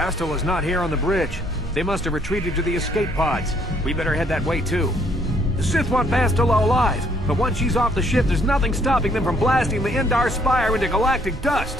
Bastel is not here on the bridge. They must have retreated to the escape pods. We better head that way, too. The Sith want Bastila alive, but once she's off the ship, there's nothing stopping them from blasting the Endar Spire into galactic dust.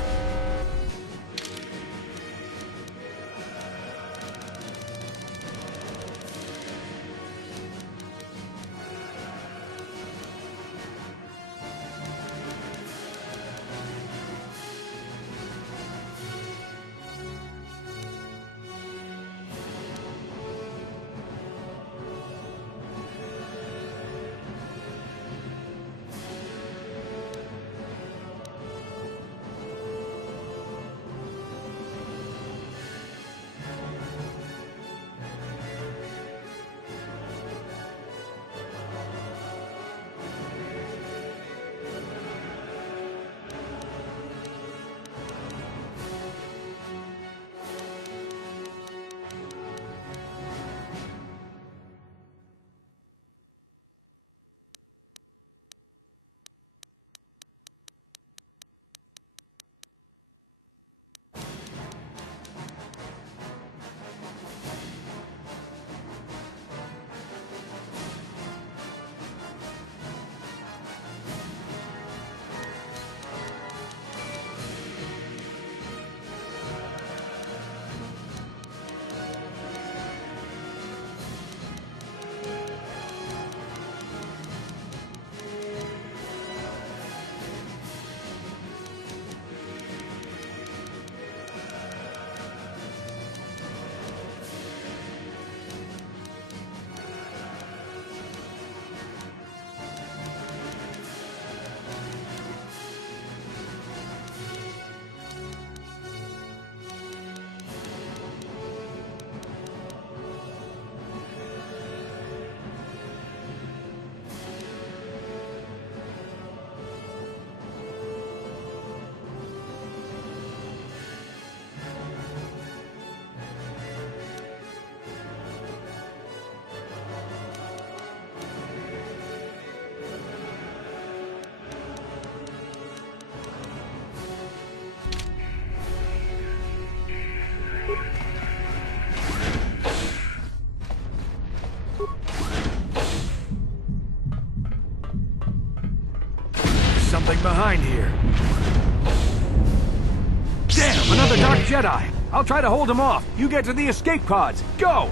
Something behind here. Damn, another Dark Jedi! I'll try to hold him off. You get to the escape pods. Go!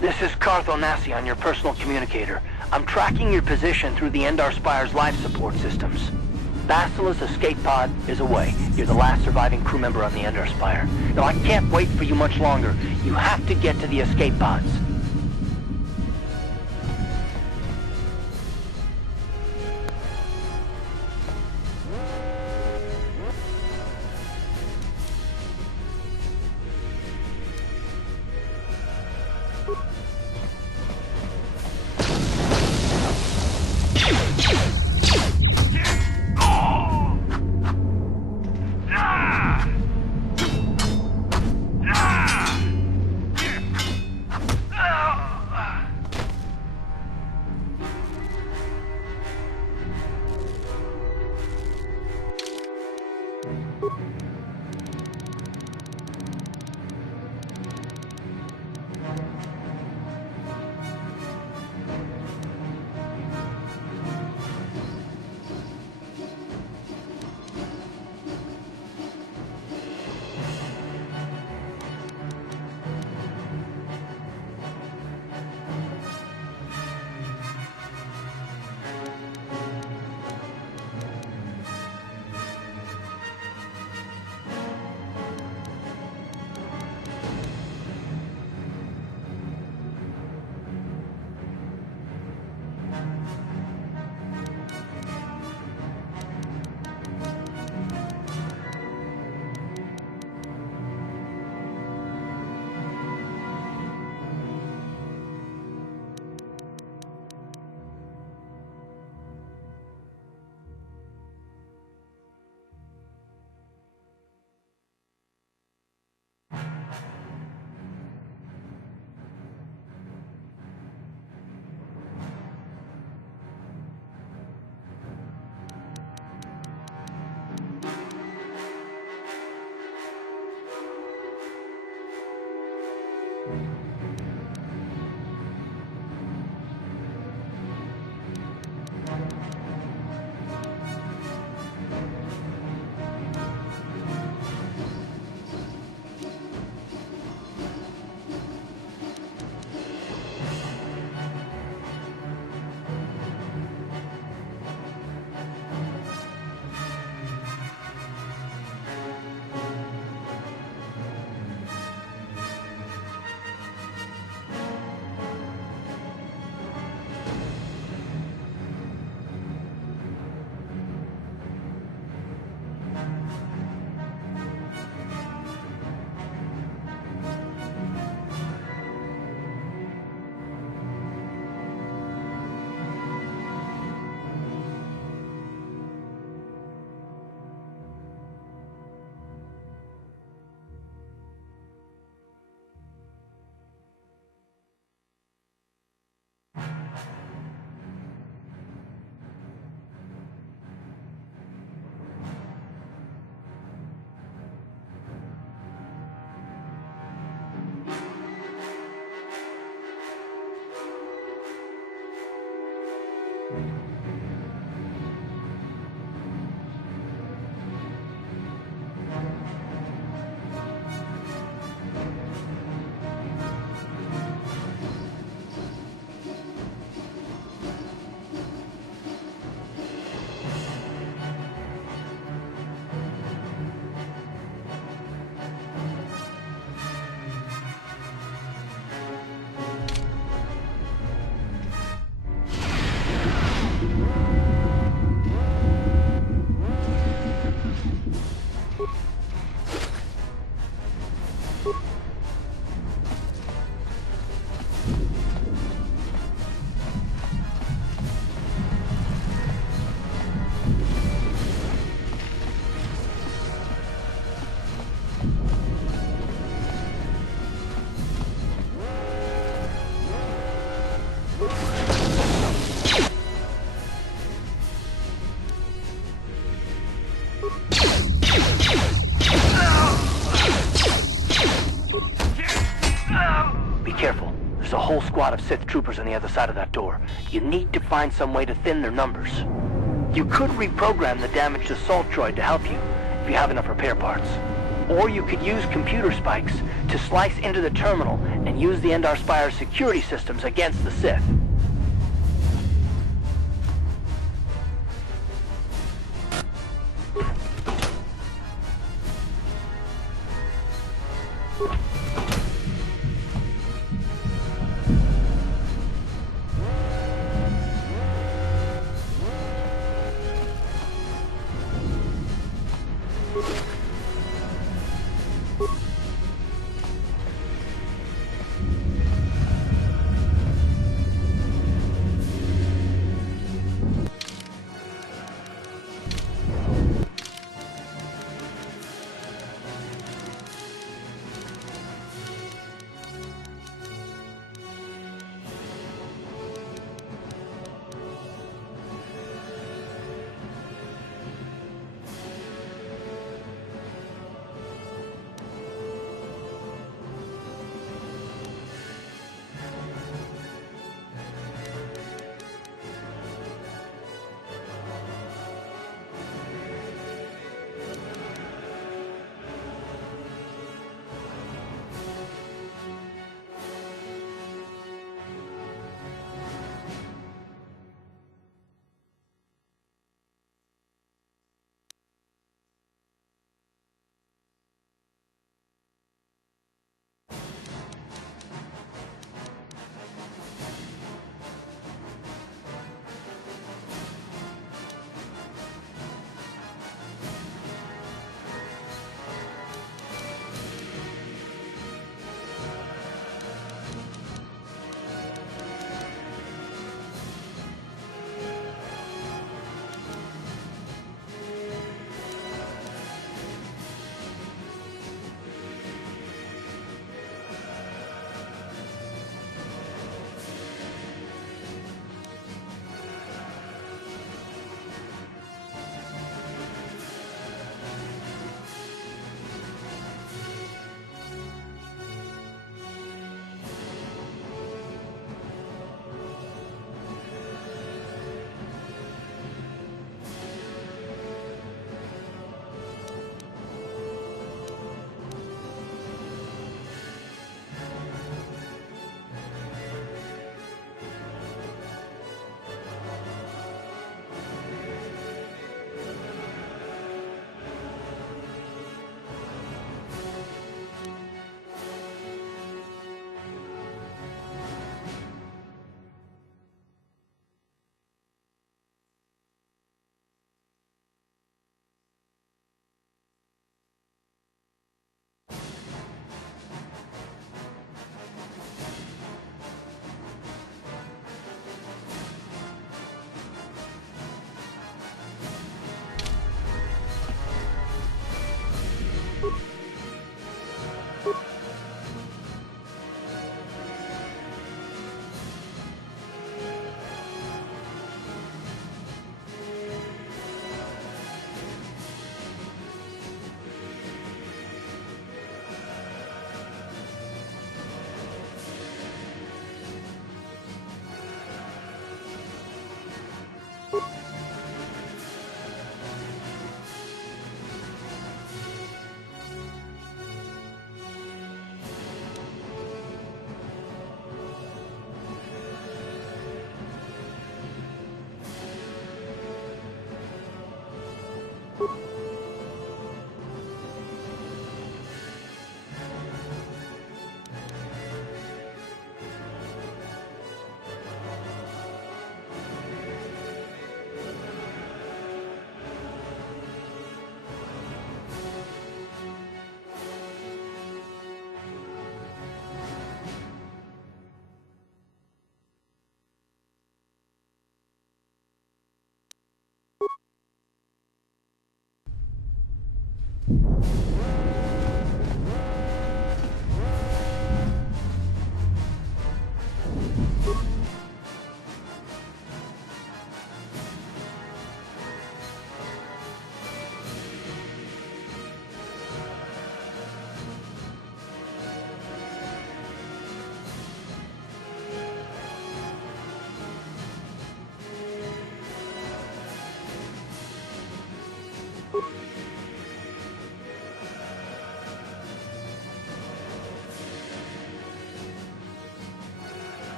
This is Carth Onasi on your personal communicator. I'm tracking your position through the Endar Spire's life support systems. Basila's escape pod is away. You're the last surviving crew member on the Endar Spire. Now, I can't wait for you much longer. You have to get to the escape pods. There's a whole squad of Sith troopers on the other side of that door. You need to find some way to thin their numbers. You could reprogram the damaged assault droid to help you, if you have enough repair parts. Or you could use computer spikes to slice into the terminal and use the Endar Spire's security systems against the Sith.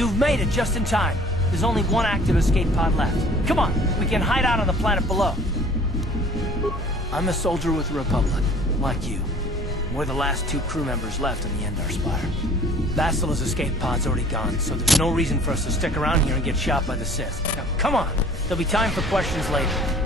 You've made it just in time. There's only one active escape pod left. Come on, we can hide out on the planet below. I'm a soldier with the Republic, like you. We're the last two crew members left on the Endar Spire. Basila's escape pod's already gone, so there's no reason for us to stick around here and get shot by the Sith. Now, come on! There'll be time for questions later.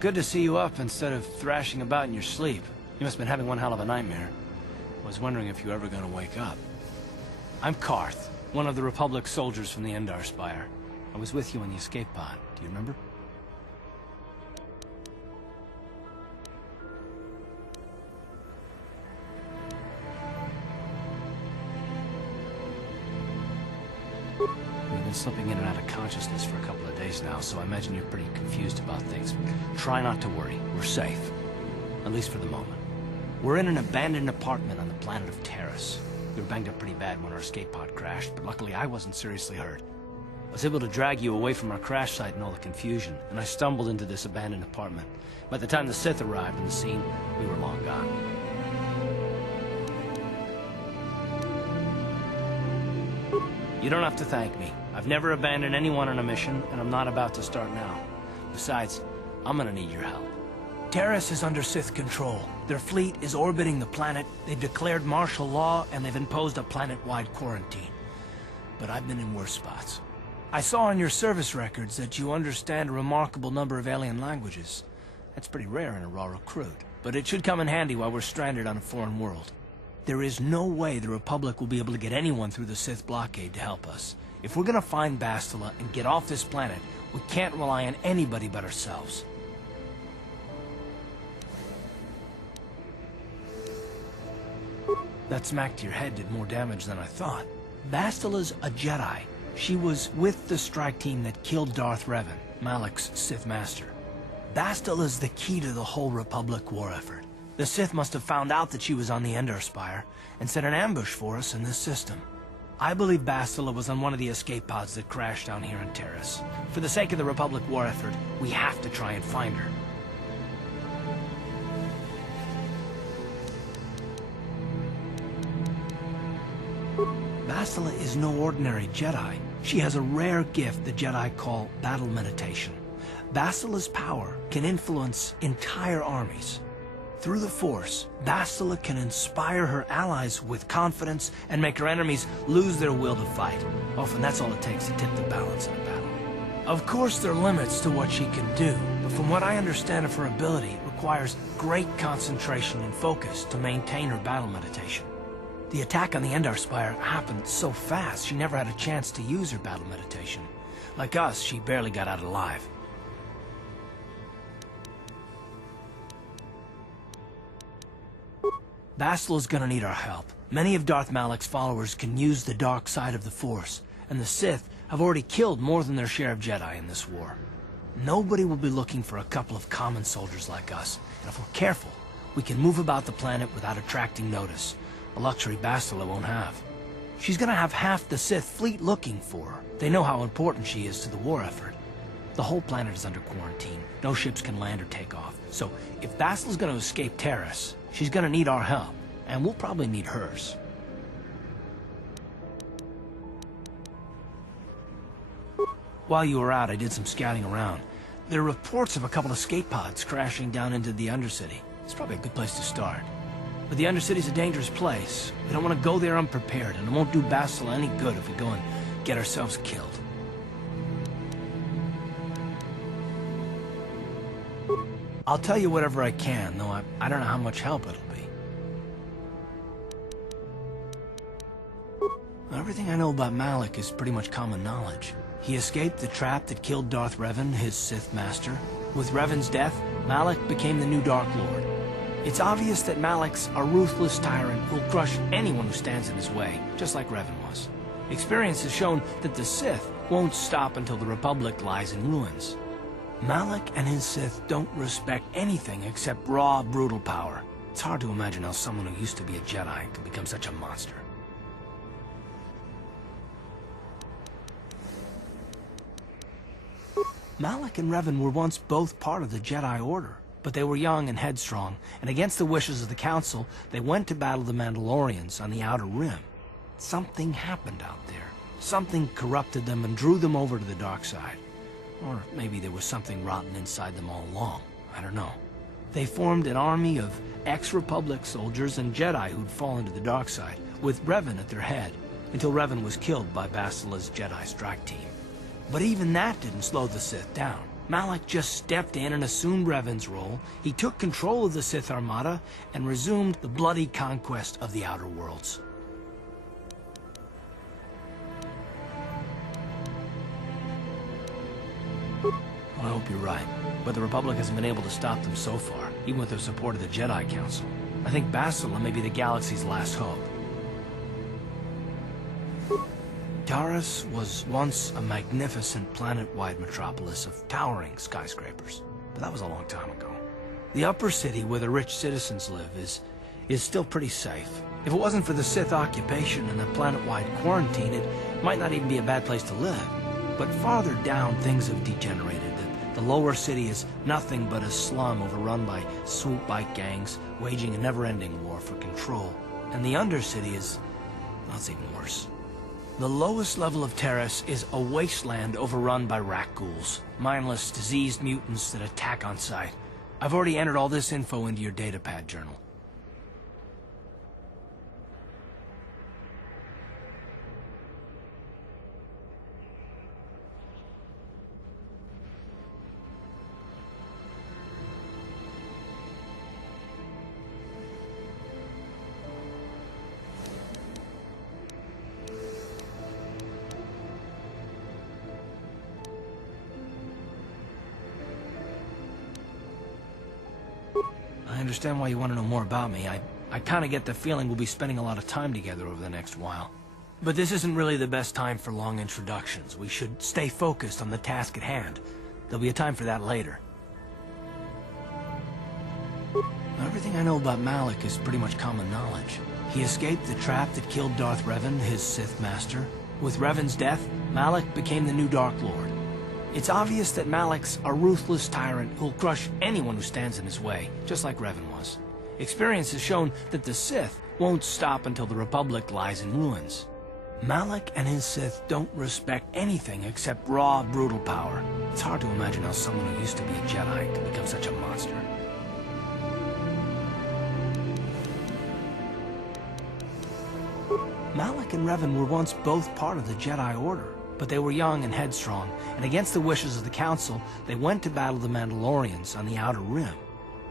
Good to see you up instead of thrashing about in your sleep. You must have been having one hell of a nightmare. I was wondering if you were ever gonna wake up. I'm Carth, one of the Republic soldiers from the Endar Spire. I was with you in the escape pod. Do you remember? We've been slipping in and out of consciousness for a couple of days now, so I imagine you're pretty confused about things. Try not to worry. We're safe. At least for the moment. We're in an abandoned apartment on the planet of Taris. We were banged up pretty bad when our escape pod crashed, but luckily I wasn't seriously hurt. I was able to drag you away from our crash site and all the confusion, and I stumbled into this abandoned apartment. By the time the Sith arrived on the scene, we were long gone. You don't have to thank me. I've never abandoned anyone on a mission, and I'm not about to start now. Besides, I'm gonna need your help. Taris is under Sith control. Their fleet is orbiting the planet, they've declared martial law, and they've imposed a planet-wide quarantine. But I've been in worse spots. I saw on your service records that you understand a remarkable number of alien languages. That's pretty rare in a raw recruit, but it should come in handy while we're stranded on a foreign world. There is no way the Republic will be able to get anyone through the Sith blockade to help us. If we're gonna find Bastila and get off this planet, we can't rely on anybody but ourselves. That smack to your head did more damage than I thought. Bastila's a Jedi. She was with the strike team that killed Darth Revan, Malak's Sith Master. Bastila's the key to the whole Republic war effort. The Sith must have found out that she was on the Endar Spire and set an ambush for us in this system. I believe Bastila was on one of the escape pods that crashed down here in Taris. For the sake of the Republic war effort, we have to try and find her. Bastila is no ordinary Jedi. She has a rare gift the Jedi call battle meditation. Bastila's power can influence entire armies. Through the Force, Bastila can inspire her allies with confidence and make her enemies lose their will to fight. Often that's all it takes to tip the balance in a battle. Of course there are limits to what she can do, but from what I understand of her ability, it requires great concentration and focus to maintain her battle meditation. The attack on the Endar Spire happened so fast, she never had a chance to use her battle meditation. Like us, she barely got out alive. Bastila's gonna need our help. Many of Darth Malak's followers can use the dark side of the Force, and the Sith have already killed more than their share of Jedi in this war. Nobody will be looking for a couple of common soldiers like us, and if we're careful, we can move about the planet without attracting notice. A luxury Bastila won't have. She's gonna have half the Sith fleet looking for her. They know how important she is to the war effort. The whole planet is under quarantine. No ships can land or take off. So, if Bastila's gonna escape Taris, she's gonna need our help, and we'll probably need hers. While you were out, I did some scouting around. There are reports of a couple of escape pods crashing down into the Undercity. It's probably a good place to start. But the Undercity's a dangerous place. We don't want to go there unprepared, and it won't do Bastila any good if we go and get ourselves killed. I'll tell you whatever I can, though I don't know how much help it'll be. Everything I know about Malak is pretty much common knowledge. He escaped the trap that killed Darth Revan, his Sith Master. With Revan's death, Malak became the new Dark Lord. It's obvious that Malak's a ruthless tyrant who'll crush anyone who stands in his way, just like Revan was. Experience has shown that the Sith won't stop until the Republic lies in ruins. Malak and his Sith don't respect anything except raw, brutal power. It's hard to imagine how someone who used to be a Jedi could become such a monster. Malak and Revan were once both part of the Jedi Order, but they were young and headstrong, and against the wishes of the Council, they went to battle the Mandalorians on the Outer Rim. Something happened out there. Something corrupted them and drew them over to the dark side. Or maybe there was something rotten inside them all along. I don't know. They formed an army of ex-Republic soldiers and Jedi who'd fallen to the dark side, with Revan at their head, until Revan was killed by Bastila's Jedi strike team. But even that didn't slow the Sith down. Malak just stepped in and assumed Revan's role. He took control of the Sith Armada and resumed the bloody conquest of the Outer Worlds. Well, I hope you're right, but the Republic hasn't been able to stop them so far, even with the support of the Jedi Council. I think Bastila may be the galaxy's last hope. Taris was once a magnificent planet-wide metropolis of towering skyscrapers, but that was a long time ago. The upper city where the rich citizens live is still pretty safe. If it wasn't for the Sith occupation and the planet-wide quarantine, it might not even be a bad place to live. But farther down, things have degenerated. The lower city is nothing but a slum overrun by swoop bike gangs, waging a never-ending war for control. And the undercity is... well, it's even worse. The lowest level of Taris is a wasteland overrun by rat ghouls, mindless, diseased mutants that attack on sight. I've already entered all this info into your datapad journal. I understand why you want to know more about me. I kind of get the feeling we'll be spending a lot of time together over the next while. But this isn't really the best time for long introductions. We should stay focused on the task at hand. There'll be a time for that later. Everything I know about Malak is pretty much common knowledge. He escaped the trap that killed Darth Revan, his Sith master. With Revan's death, Malak became the new Dark Lord. It's obvious that Malak's a ruthless tyrant who'll crush anyone who stands in his way, just like Revan was. Experience has shown that the Sith won't stop until the Republic lies in ruins. Malak and his Sith don't respect anything except raw, brutal power. It's hard to imagine how someone who used to be a Jedi could become such a monster. Malak and Revan were once both part of the Jedi Order. But they were young and headstrong, and against the wishes of the Council, they went to battle the Mandalorians on the Outer Rim.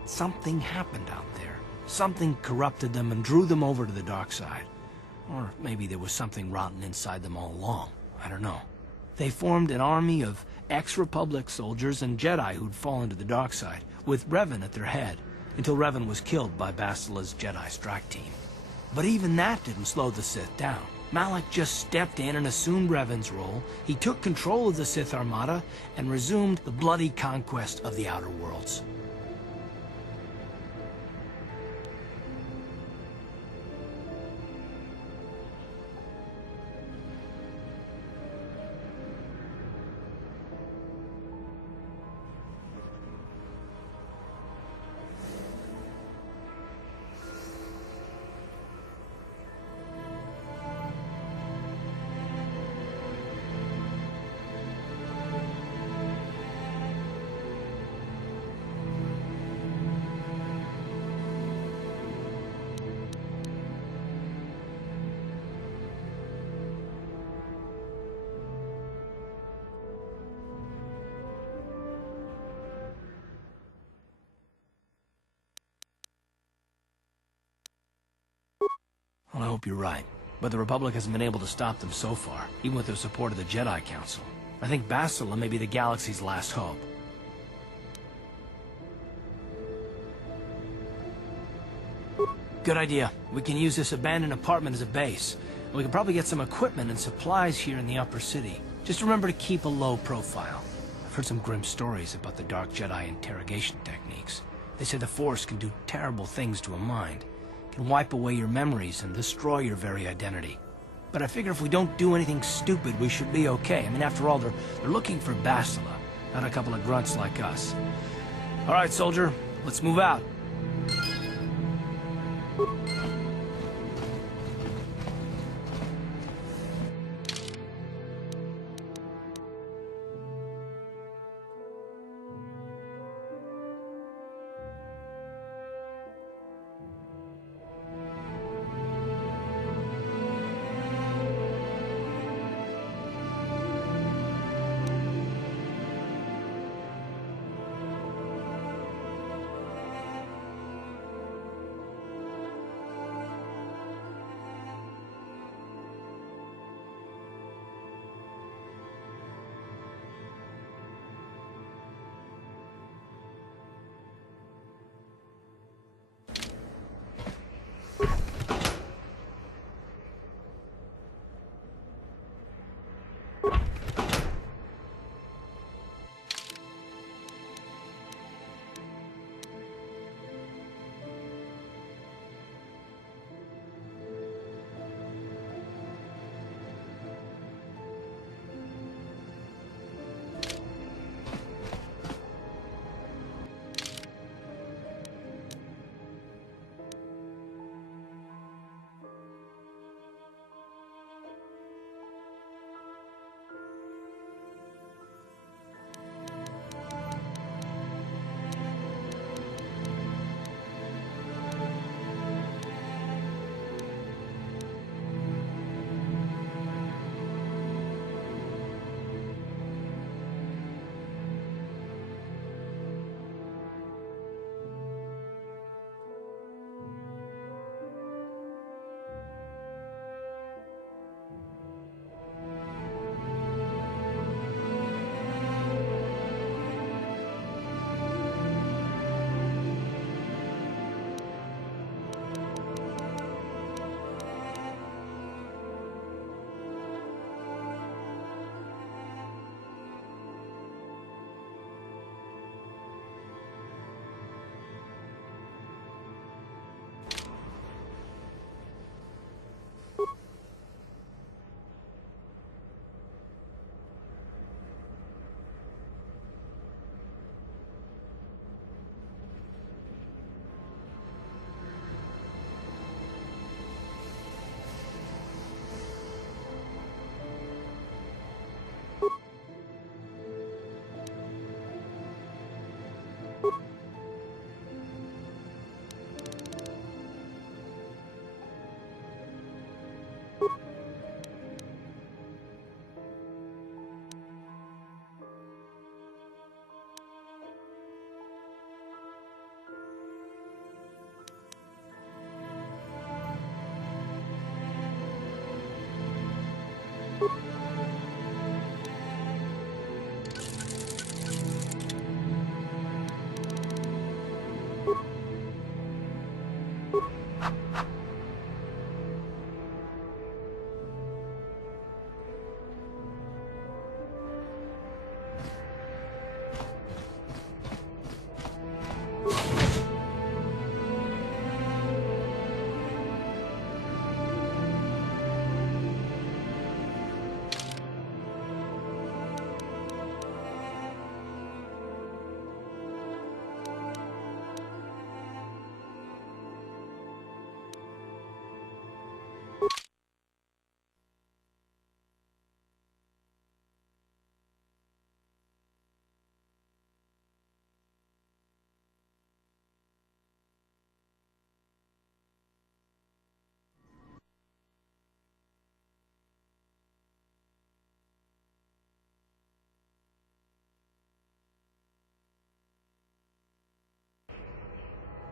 Something happened out there. Something corrupted them and drew them over to the dark side. Or maybe there was something rotten inside them all along. I don't know. They formed an army of ex-Republic soldiers and Jedi who'd fallen to the dark side, with Revan at their head, until Revan was killed by Bastila's Jedi strike team. But even that didn't slow the Sith down. Malak just stepped in and assumed Revan's role. He took control of the Sith Armada and resumed the bloody conquest of the Outer Worlds. Well, I hope you're right, but the Republic hasn't been able to stop them so far, even with the support of the Jedi Council. I think Bastila may be the galaxy's last hope. Good idea. We can use this abandoned apartment as a base. And we can probably get some equipment and supplies here in the upper city. Just remember to keep a low profile. I've heard some grim stories about the Dark Jedi interrogation techniques. They say the Force can do terrible things to a mind. Can wipe away your memories and destroy your very identity. But I figure if we don't do anything stupid, we should be okay. I mean, after all, they're looking for Bastila, not a couple of grunts like us. All right, soldier, let's move out.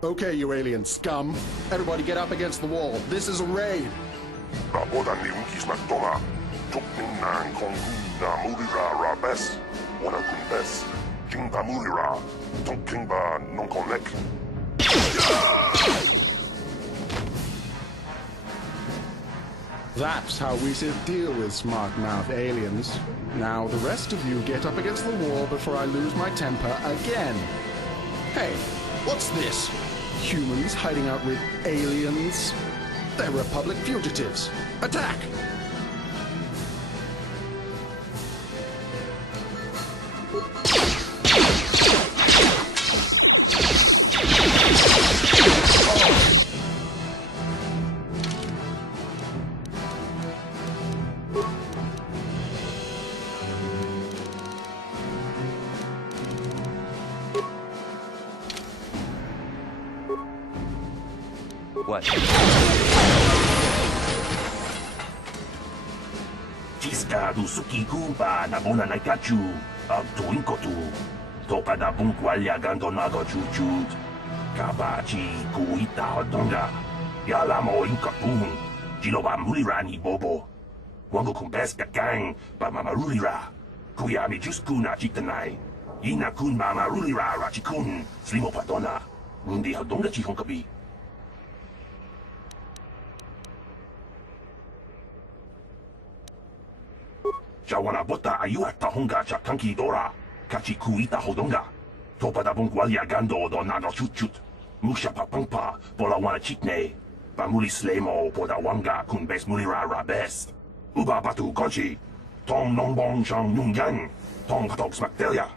Okay, you alien scum. Everybody get up against the wall. This is a raid. Rapodan ni unkis na toma. Tukning na kong na mulira rabes. Wana kumbes. King ba mulira. Tok king ba non konek. That's how we should deal with smart-mouth aliens. Now, the rest of you get up against the wall before I lose my temper again. Hey, what's this? Humans hiding out with aliens? They're Republic fugitives. Attack! What? Tiska du suki kumpa na bona na kachu. Ab tuin kotu. Topa da bunkwalya gandonado chuchut. Kabachi kuita hodonga. Yala mo inkapun. Jiloba mulirani bobo. Wango kumbes kakang ba mamarulira. Kuya mi juskuna chitanai. Ina kun mamarulira rachikun. Slimo padona. Mundi hodonga chihonkabi. Jawana bota ayua tahonga chakanki dora. Kachi kuita hodonga. Topa da bunkwalya gando donado chutchut. Musha papangpa bola wana chitne. Pamuli slemo poda wanga kun bes mulira rabes. Uba batu konchi. Tong nongbong shang nungyang. Tong katok smaktelia.